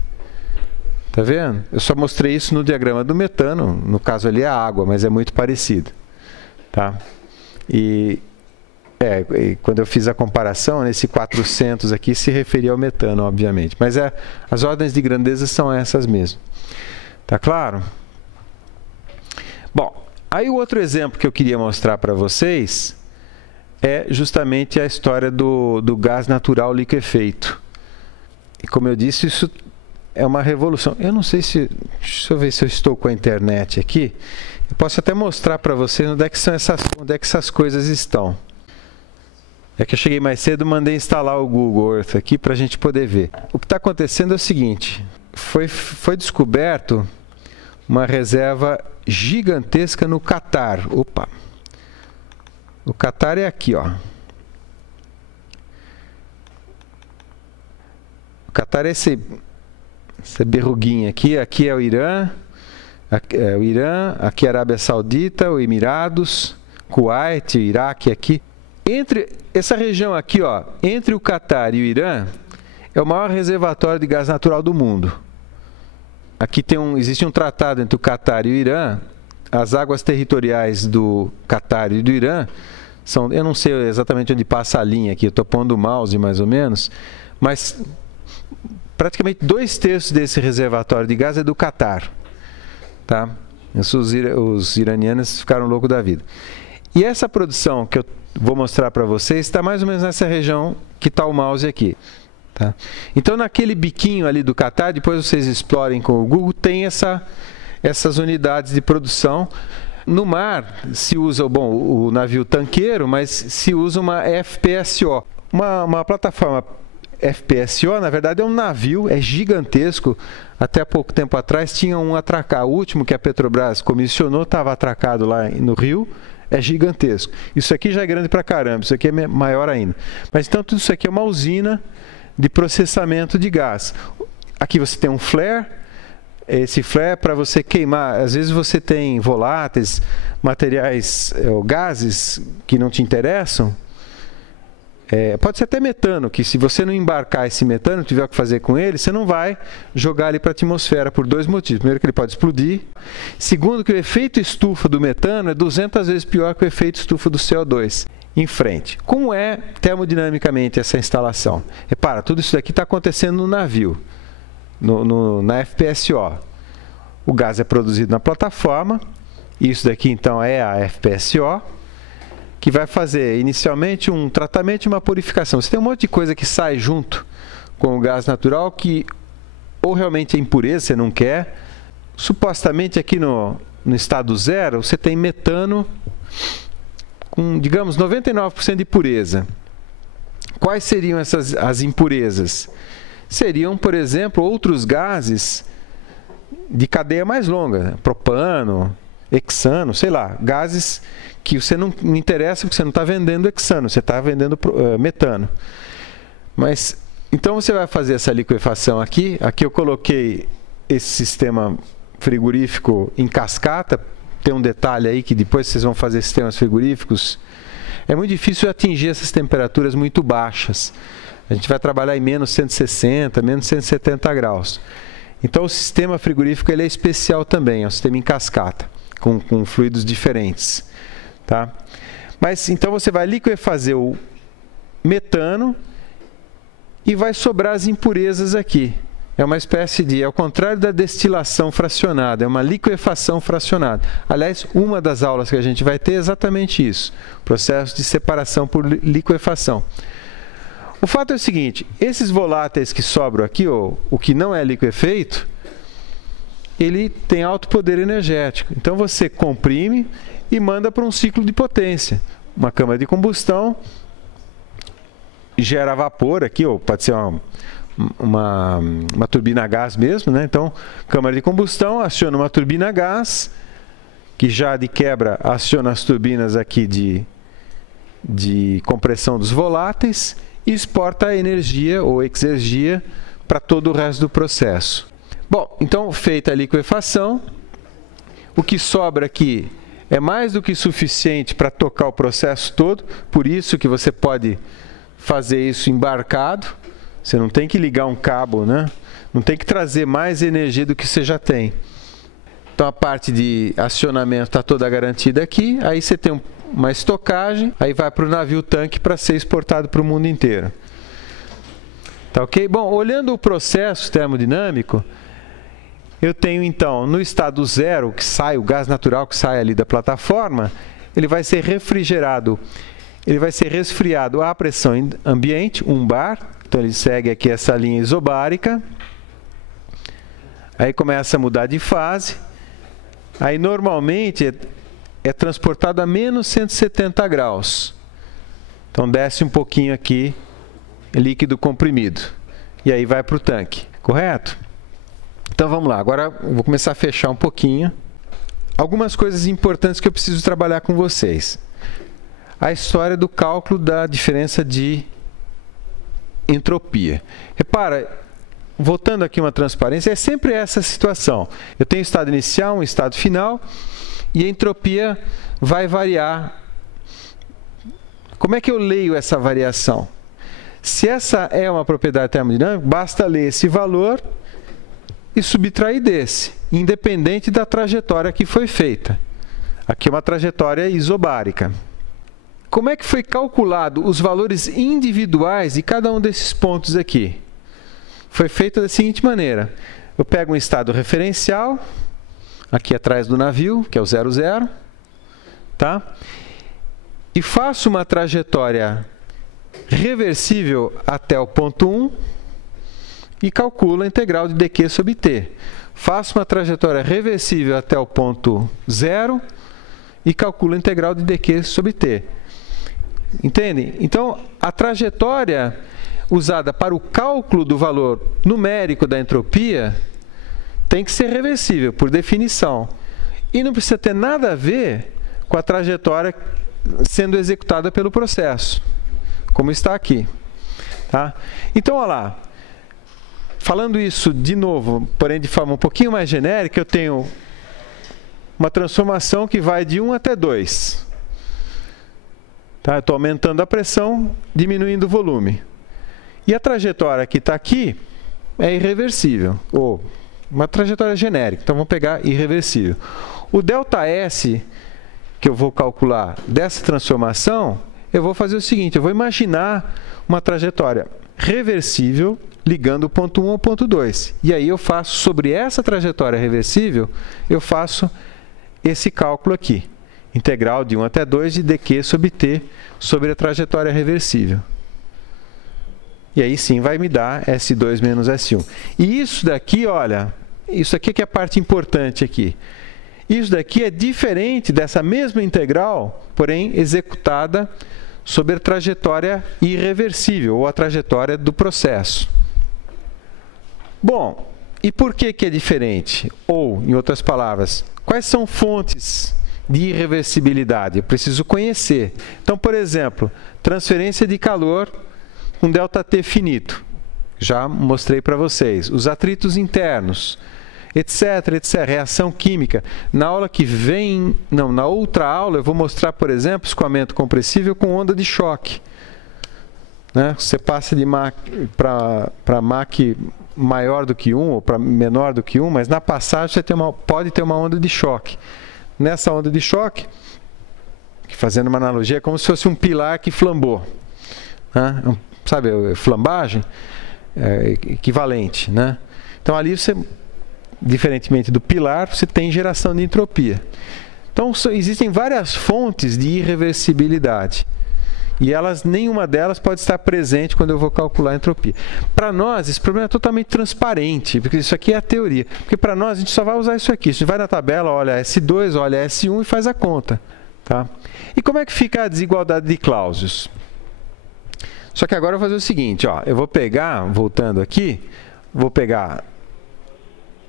Tá vendo? Eu só mostrei isso no diagrama do metano, no caso ali é a água, mas é muito parecido. Tá? E quando eu fiz a comparação, nesse 400 aqui se referia ao metano, obviamente. Mas as ordens de grandeza são essas mesmo. Tá claro? Bom, aí o outro exemplo que eu queria mostrar para vocês é justamente a história do gás natural liquefeito. E como eu disse, isso é uma revolução. Eu não sei se... Deixa eu ver se eu estou com a internet aqui. Eu posso até mostrar para vocês onde é que essas coisas estão. É que eu cheguei mais cedo, mandei instalar o Google Earth aqui para a gente poder ver. O que está acontecendo é o seguinte. Foi descoberto uma reserva gigantesca no Catar. Opa! O Catar é aqui, ó. O Catar é essa berruguinha aqui. Aqui é o Irã. Aqui é a Arábia Saudita, o Emirados, Kuwait, o Iraque aqui. Entre essa região aqui, ó, entre o Catar e o Irã, é o maior reservatório de gás natural do mundo. Aqui existe um tratado entre o Catar e o Irã. As águas territoriais do Catar e do Irã são, eu não sei exatamente onde passa a linha aqui, eu estou pondo o mouse mais ou menos, mas praticamente 2/3 desse reservatório de gás é do Catar. Tá? Os iranianos ficaram loucos da vida. E essa produção que eu vou mostrar para vocês está mais ou menos nessa região que está o mouse aqui. Tá? Então, naquele biquinho ali do Catar, depois vocês explorem com o Google, tem essas unidades de produção. No mar se usa o navio tanqueiro, mas se usa uma FPSO. Uma plataforma FPSO, na verdade, é um navio, é gigantesco. Até pouco tempo atrás tinha um atracado. O último que a Petrobras comissionou estava atracado lá no Rio. É gigantesco. Isso aqui já é grande pra caramba, isso aqui é maior ainda. Mas então tudo isso aqui é uma usina de processamento de gás. Aqui você tem um flare. Esse flare é para você queimar. Às vezes você tem voláteis, materiais ou gases que não te interessam. Pode ser até metano, que se você não embarcar esse metano, tiver o que fazer com ele, você não vai jogar ele para a atmosfera por 2 motivos. Primeiro, que ele pode explodir. Segundo, que o efeito estufa do metano é 200 vezes pior que o efeito estufa do CO2. Em frente. Como é termodinamicamente essa instalação? Repara, tudo isso daqui está acontecendo no navio, na FPSO. O gás é produzido na plataforma. Isso daqui, então, é a FPSO, que vai fazer inicialmente um tratamento e uma purificação. Você tem um monte de coisa que sai junto com o gás natural que ou realmente é impureza, você não quer. Supostamente aqui no estado zero, você tem metano com, digamos, 99% de pureza. Quais seriam as impurezas? Seriam, por exemplo, outros gases de cadeia mais longa, propano, hexano, sei lá, gases que você não interessa porque você não está vendendo hexano, você está vendendo metano. Mas, então você vai fazer essa liquefação aqui. Aqui eu coloquei esse sistema frigorífico em cascata. Tem um detalhe aí que depois vocês vão fazer sistemas frigoríficos. É muito difícil atingir essas temperaturas muito baixas. A gente vai trabalhar em menos 160, menos 170 graus. Então o sistema frigorífico ele é especial também, é um sistema em cascata, com fluidos diferentes. Tá? Mas então você vai liquefazer o metano e vai sobrar as impurezas aqui. É uma espécie de, ao contrário da destilação fracionada, é uma liquefação fracionada. Aliás, uma das aulas que a gente vai ter é exatamente isso, processo de separação por liquefação. O fato é o seguinte, esses voláteis que sobram aqui, o que não é liquefeito, ele tem alto poder energético. Então você comprime e manda para um ciclo de potência. Uma câmara de combustão gera vapor aqui, ou pode ser uma turbina a gás mesmo, né? Então, câmara de combustão aciona uma turbina a gás, que já de quebra aciona as turbinas aqui de compressão dos voláteis e exporta a energia ou exergia para todo o resto do processo. Bom, então feita a liquefação, o que sobra aqui é mais do que suficiente para tocar o processo todo, por isso que você pode fazer isso embarcado. Você não tem que ligar um cabo, né? Não tem que trazer mais energia do que você já tem. Então a parte de acionamento está toda garantida aqui, aí você tem uma estocagem, aí vai para o navio tanque para ser exportado para o mundo inteiro. Tá ok? Bom, olhando o processo termodinâmico, eu tenho então no estado zero, que sai o gás natural que sai ali da plataforma, ele vai ser refrigerado, ele vai ser resfriado à pressão ambiente, 1 bar, então ele segue aqui essa linha isobárica, aí começa a mudar de fase, aí normalmente é transportado a menos 170 graus, então desce um pouquinho aqui, líquido comprimido, e aí vai para o tanque, correto? Então vamos lá, agora eu vou começar a fechar um pouquinho. Algumas coisas importantes que eu preciso trabalhar com vocês. A história do cálculo da diferença de entropia. Repara, voltando aqui uma transparência, é sempre essa situação. Eu tenho estado inicial, um estado final, e a entropia vai variar. Como é que eu leio essa variação? Se essa é uma propriedade termodinâmica, basta ler esse valor e subtrair desse, independente da trajetória que foi feita. Aqui é uma trajetória isobárica. Como é que foi calculado os valores individuais de cada um desses pontos aqui? Foi feito da seguinte maneira. Eu pego um estado referencial, aqui atrás do navio, que é o 00, tá? E faço uma trajetória reversível até o ponto 1, e calculo a integral de dq sobre t. Faço uma trajetória reversível até o ponto 0 e calculo a integral de dq sobre t. Entendem? Então, a trajetória usada para o cálculo do valor numérico da entropia tem que ser reversível, por definição. E não precisa ter nada a ver com a trajetória sendo executada pelo processo, como está aqui. Tá? Então, olha lá. Falando isso de novo, porém de forma um pouquinho mais genérica, eu tenho uma transformação que vai de 1 até 2. Tá? Eu estou aumentando a pressão, diminuindo o volume. E a trajetória que está aqui é irreversível, ou uma trajetória genérica. Então, vamos pegar irreversível. O ΔS, que eu vou calcular dessa transformação, eu vou fazer o seguinte, eu vou imaginar uma trajetória reversível ligando o ponto 1 ao ponto 2. E aí eu faço, sobre essa trajetória reversível, eu faço esse cálculo aqui. Integral de 1 até 2 de dq sobre t sobre a trajetória reversível. E aí sim vai me dar S2 menos S1. E isso daqui, olha, isso aqui que é a parte importante aqui. Isso daqui é diferente dessa mesma integral, porém executada sobre a trajetória irreversível, ou a trajetória do processo. Bom, e por que é diferente? Ou, em outras palavras, quais são fontes de irreversibilidade? Eu preciso conhecer. Então, por exemplo, transferência de calor com ΔT finito. Já mostrei para vocês. Os atritos internos, etc, etc. Reação química. Na aula que vem, não, na outra aula, eu vou mostrar, por exemplo, escoamento compressível com onda de choque. Né? Você passa de Mach para Mach maior do que 1 ou para menor do que 1, mas na passagem você pode ter uma onda de choque. Nessa onda de choque, fazendo uma analogia, é como se fosse um pilar que flambou. Né? Sabe, flambagem? Equivalente. Né? Então ali você, diferentemente do pilar, você tem geração de entropia. Então existem várias fontes de irreversibilidade. E nenhuma delas pode estar presente quando eu vou calcular a entropia. Para nós, esse problema é totalmente transparente, porque isso aqui é a teoria. Porque para nós, a gente só vai usar isso aqui. A gente vai na tabela, olha S2, olha S1 e faz a conta. Tá? E como é que fica a desigualdade de Clausius? Só que agora eu vou fazer o seguinte, ó, eu vou pegar, voltando aqui, vou pegar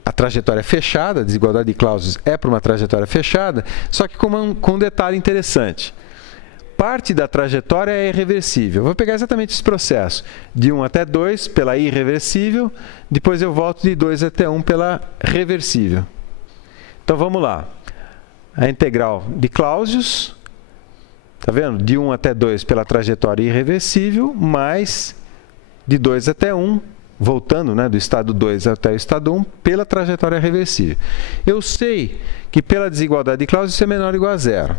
a trajetória fechada, a desigualdade de Clausius é para uma trajetória fechada, só que com um detalhe interessante. Parte da trajetória é irreversível. Eu vou pegar exatamente esse processo. De 1 até 2 pela irreversível, depois eu volto de 2 até 1 pela reversível. Então vamos lá. A integral de Clausius, tá vendo? De 1 até 2 pela trajetória irreversível, mais de 2 até 1, voltando, né, do estado 2 até o estado 1, pela trajetória reversível. Eu sei que pela desigualdade de Clausius isso é menor ou igual a zero.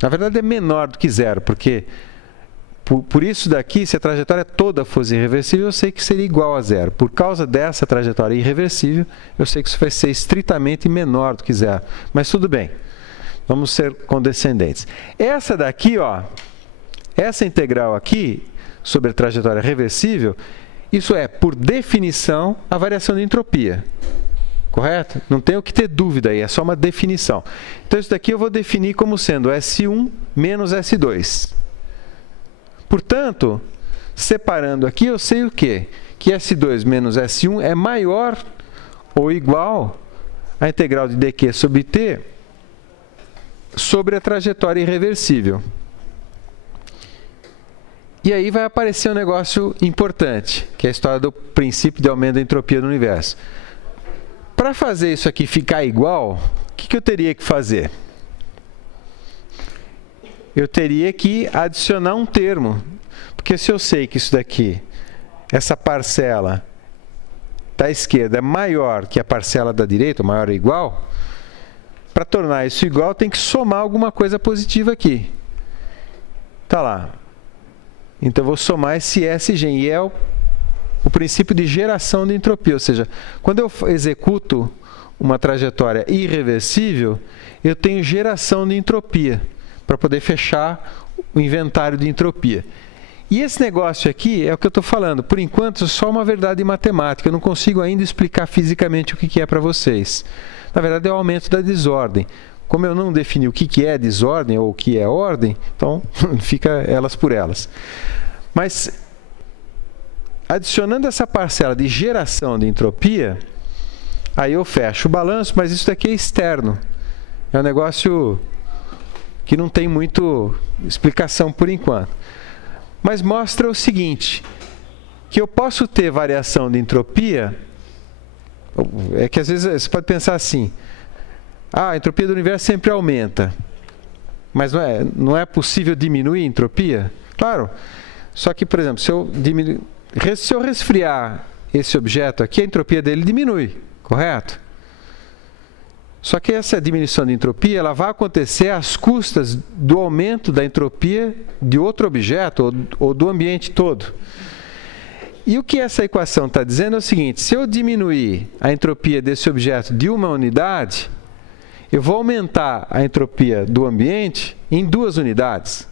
Na verdade é menor do que zero, porque por isso daqui, se a trajetória toda fosse irreversível, eu sei que seria igual a zero. Por causa dessa trajetória irreversível, eu sei que isso vai ser estritamente menor do que zero. Mas tudo bem, vamos ser condescendentes. Essa daqui, ó, essa integral aqui, sobre a trajetória reversível, isso é, por definição, a variação de entropia. Correto? Não tem o que ter dúvida aí, é só uma definição. Então, isso daqui eu vou definir como sendo S1 menos S2. Portanto, separando aqui, eu sei o quê? Que S2 menos S1 é maior ou igual à integral de dq sobre t sobre a trajetória irreversível. E aí vai aparecer um negócio importante, que é a história do princípio de aumento da entropia do universo. Para fazer isso aqui ficar igual, o que eu teria que fazer? Eu teria que adicionar um termo. Porque se eu sei que isso daqui, essa parcela da esquerda é maior que a parcela da direita, maior ou igual, para tornar isso igual, tem que somar alguma coisa positiva aqui. Tá lá. Então, eu vou somar esse SG, e é o princípio de geração de entropia. Ou seja, quando eu executo uma trajetória irreversível, eu tenho geração de entropia, para poder fechar o inventário de entropia. E esse negócio aqui é o que eu estou falando. Por enquanto, é só uma verdade matemática. Eu não consigo ainda explicar fisicamente o que é para vocês. Na verdade, é o aumento da desordem. Como eu não defini o que é desordem ou o que é ordem, então fica elas por elas. Mas, adicionando essa parcela de geração de entropia, aí eu fecho o balanço, mas isso daqui é externo. É um negócio que não tem muito explicação por enquanto. Mas mostra o seguinte, que eu posso ter variação de entropia, é que às vezes você pode pensar assim, a entropia do universo sempre aumenta, mas não é possível diminuir a entropia? Claro, só que, por exemplo, se eu resfriar esse objeto aqui, a entropia dele diminui, correto? Só que essa diminuição de entropia ela vai acontecer às custas do aumento da entropia de outro objeto ou do ambiente todo. E o que essa equação está dizendo é o seguinte, se eu diminuir a entropia desse objeto de uma unidade, eu vou aumentar a entropia do ambiente em 2 unidades,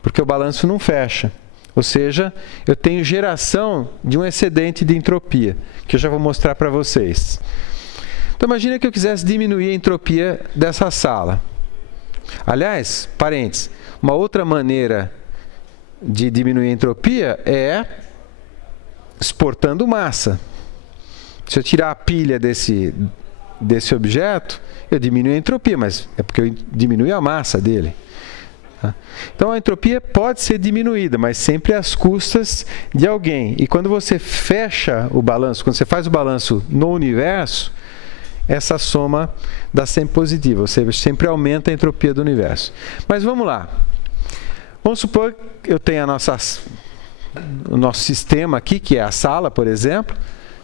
porque o balanço não fecha. Ou seja, eu tenho geração de um excedente de entropia, que eu já vou mostrar para vocês. Então, imagina que eu quisesse diminuir a entropia dessa sala. Aliás, parênteses, uma outra maneira de diminuir a entropia é exportando massa. Se eu tirar a pilha desse objeto, eu diminuo a entropia, mas é porque eu diminui a massa dele. Então, a entropia pode ser diminuída, mas sempre às custas de alguém. E quando você fecha o balanço, quando você faz o balanço no universo, essa soma dá sempre positiva, ou seja, sempre aumenta a entropia do universo. Mas vamos lá. Vamos supor que eu tenho o nosso sistema aqui, que é a sala, por exemplo.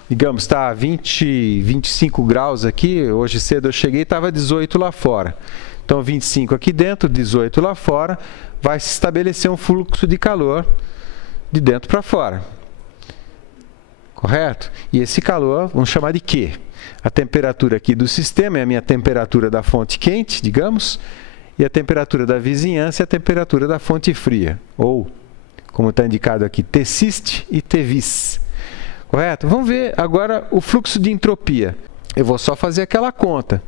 Digamos, está a 25 graus aqui, hoje cedo eu cheguei e estava 18 lá fora. Então, 25 aqui dentro, 18 lá fora, vai se estabelecer um fluxo de calor de dentro para fora. Correto? E esse calor, vamos chamar de Q. A temperatura aqui do sistema é a minha temperatura da fonte quente, digamos, e a temperatura da vizinhança é a temperatura da fonte fria. Ou, como está indicado aqui, Tsist e Tvis. Correto? Vamos ver agora o fluxo de entropia. Eu vou só fazer aquela conta.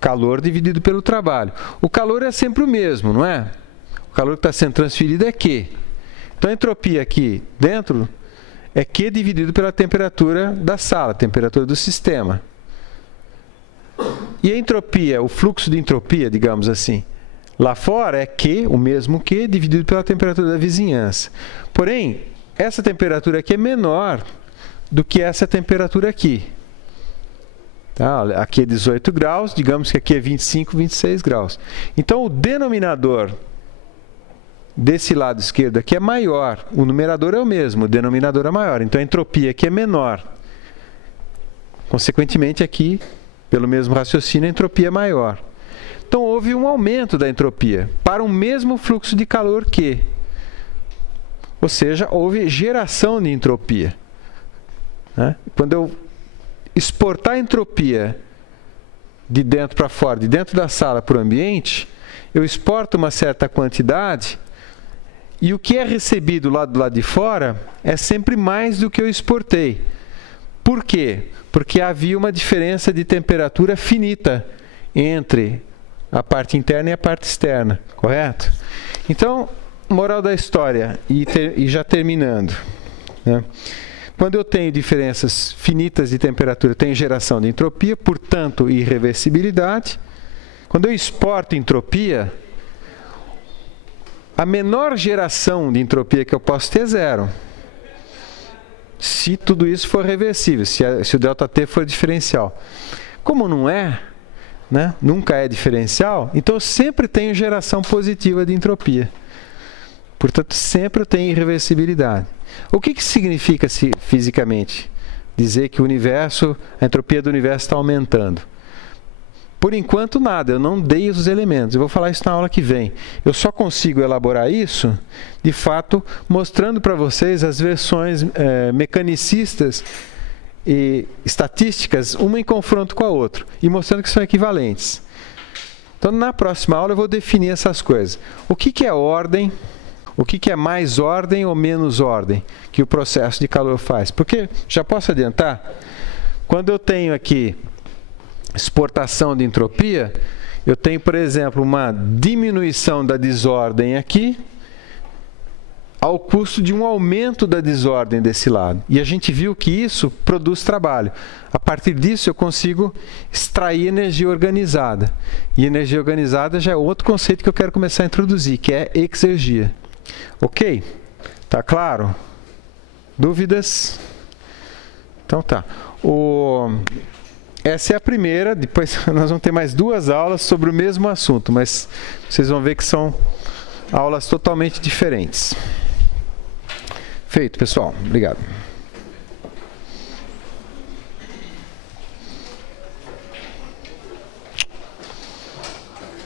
Calor dividido pelo trabalho. O calor é sempre o mesmo, não é? O calor que está sendo transferido é Q. Então, a entropia aqui dentro é Q dividido pela temperatura da sala, a temperatura do sistema. E a entropia, o fluxo de entropia, digamos assim, lá fora é Q, o mesmo Q, dividido pela temperatura da vizinhança. Porém, essa temperatura aqui é menor do que essa temperatura aqui. Tá? Aqui é 18 graus, digamos que aqui é 25, 26 graus. Então, o denominador desse lado esquerdo aqui é maior. O numerador é o mesmo, o denominador é maior. Então a entropia aqui é menor. Consequentemente, aqui, pelo mesmo raciocínio, a entropia é maior. Então houve um aumento da entropia para o mesmo fluxo de calor que. Ou seja, houve geração de entropia. Né? Quando eu exportar a entropia de dentro para fora, de dentro da sala para o ambiente, eu exporto uma certa quantidade e o que é recebido lá do lado de fora é sempre mais do que eu exportei. Por quê? Porque havia uma diferença de temperatura finita entre a parte interna e a parte externa, correto? Então, moral da história, e já terminando, né? Quando eu tenho diferenças finitas de temperatura, eu tenho geração de entropia, portanto, irreversibilidade. Quando eu exporto entropia, a menor geração de entropia que eu posso ter é zero. Se tudo isso for reversível, se o ΔT for diferencial. Como não é, né, nunca é diferencial, então eu sempre tenho geração positiva de entropia. Portanto, sempre eu tenho irreversibilidade. O que significa fisicamente dizer que o universo, a entropia do universo está aumentando? Por enquanto, nada, eu não dei os elementos. Eu vou falar isso na aula que vem. Eu só consigo elaborar isso, de fato, mostrando para vocês as versões mecanicistas e estatísticas, uma em confronto com a outra, e mostrando que são equivalentes. Então, na próxima aula, eu vou definir essas coisas. O que é ordem? O que é mais ordem ou menos ordem que o processo de calor faz? Porque, já posso adiantar, quando eu tenho aqui exportação de entropia, eu tenho, por exemplo, uma diminuição da desordem aqui, ao custo de um aumento da desordem desse lado. E a gente viu que isso produz trabalho. A partir disso, eu consigo extrair energia organizada. E energia organizada já é outro conceito que eu quero começar a introduzir, que é exergia. Ok? Tá claro? Dúvidas? Então tá. Essa é a primeira, depois nós vamos ter mais 2 aulas sobre o mesmo assunto, mas vocês vão ver que são aulas totalmente diferentes. Feito, pessoal. Obrigado.